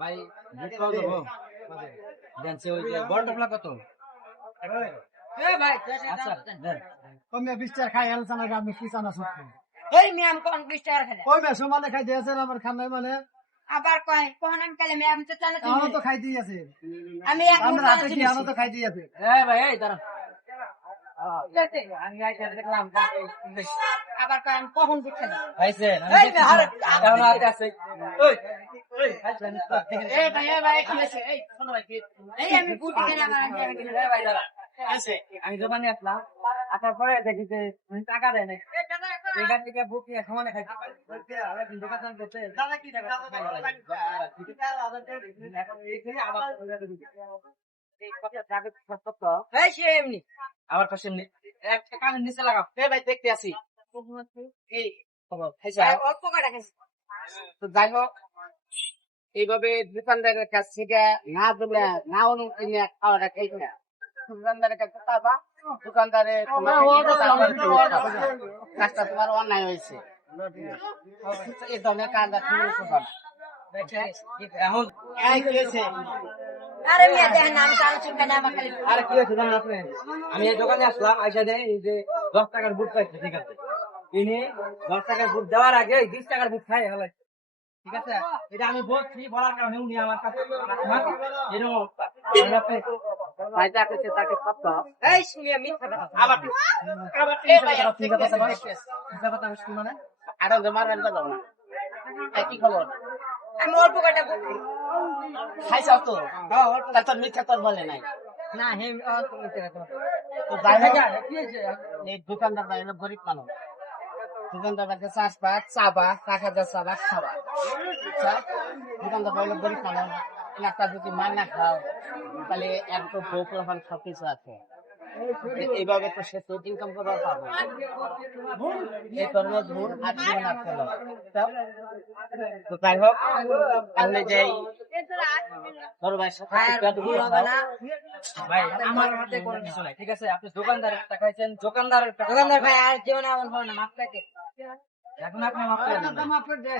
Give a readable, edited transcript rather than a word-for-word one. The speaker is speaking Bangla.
ভাই বড়টা কত? কমে 20 টাকা খাই আলসান আমি কিসানা সত্য ওই মিয়াম কোন 20 টাকা খায় কই মে সমানে খাই দিয়েছে আমার খানাই মানে আবার কয় কোন আমি কালে মিয়াম তো জানো আমার তো খাই দিয়েছে আমি এক আমরা রাতে কি আমরা তো খাই দিয়েছে ভাই এই দাঁড়া আমি আইসা দেখলাম আবার কয় আমি কখন দিচ্ছি না ভাইছেন এই মেহারে কেমন আছে? ওই এই ভাই কি হইছে এই শোনো ভাই এই আমি গুটি খেলে আমার আমি ভাই দাঁড়া আছে আমি দোকানে আসলাম আসার পরে দেখি যে টাকা দেয় না এখান থেকে বুক নিয়ে সমানে খাইছি দোকান করতে দাদা কি টাকা এই সে এমনি আমার পাশে একটা কানের নিচে লাগাও ভাই দেখতে আসি কি খবর খাইছা? অল্প কটা খাইছি তো যাই হোক এইভাবে দোকানদারের কাছ থেকে না দিলে না অনুমতি খাওয়াটা খাইছি না দোকানদারের কাছে পাবা দোকানদারে কাজটা তোমার অন্যায় হয়েছে এই ধরনের কাজটা তুমি এখন এই কি হয়েছে? আরে মিয়া দেখেন আমি জানো চিন্তা না আমার খালি আরে কি হয়েছে জানেন আপনি? আমি এই দোকানে আসলাম আইসা দেয় এই যে 10 টাকার বুট পাইছে ঠিক আছে ইনি 10 টাকার বুট দেওয়ার আগে 20 টাকার বুট খাই হলো ঠিক আছে এটা আমি বলছি বলার কারণে উনি আমার কাছে এরকম ফায়দা করছে তাকে সত্য এই শুনিয়া মিথ্যা কথা আবার এই ভাই ঠিক আছে কথা কথা শুনি মানে আরো জমার বেন দাও না কি খবর আমি অল্প কটা বলছি খাইছাও তো তা তোর মিথ্যা তোর বলে নাই না হে অল্প মিথ্যা কথা তো যাই হোক কি হয়েছে এই দোকানদার ভাই গরিব মানুষ দোকানদার ভাইকে চাষবা চাবা টাকা দিয়ে চাবা খাবা দোকানদার ভাই গরিব মানুষ একটা যদি মান না খাও তাহলে একটু বউ প্রফান সব কিছু আছে এইভাবে তো সে তো ইনকাম করার পাবো এই কারণে ধুর আর জীবন আর চলো তো যাই হোক আমি যাই বড় ভাইয়ের সাথে ভাই আমার হাতে কোনো কিছু নাই ঠিক আছে আপনি দোকানদারের টাকা খাইছেন দোকানদার ভাই আর জীবনে এমন হয় না মাপ থাকে এখন আপনি মাফ করে দেন মাফ করে দে